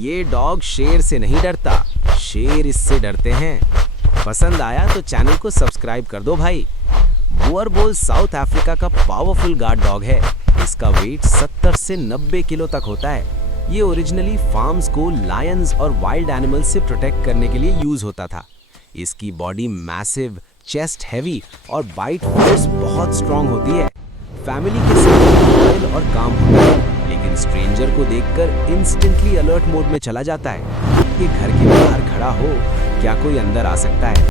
ये डॉग शेर से नहीं डरता, शेर इससे डरते हैं। पसंद आया तो चैनल को सब्सक्राइब कर दो भाई। बोअरबोल साउथ अफ्रीका का पावरफुल गार्ड डॉग है। इसका वेट 70 से 90 किलो तक होता है। ये ओरिजिनली फार्म्स को लायंस और वाइल्ड एनिमल्स से प्रोटेक्ट करने के लिए यूज होता था। इसकी बॉडी मैसिव, चेस्ट हैवी और बाइट फोर्स बहुत स्ट्रांग होती है। फैमिली के साथ लॉयल और काम होता है, लेकिन स्ट्रेंजर को देखकर इंस्टेंटली अलर्ट मोड में चला जाता है। ये घर के बाहर खड़ा हो, क्या कोई अंदर आ सकता है?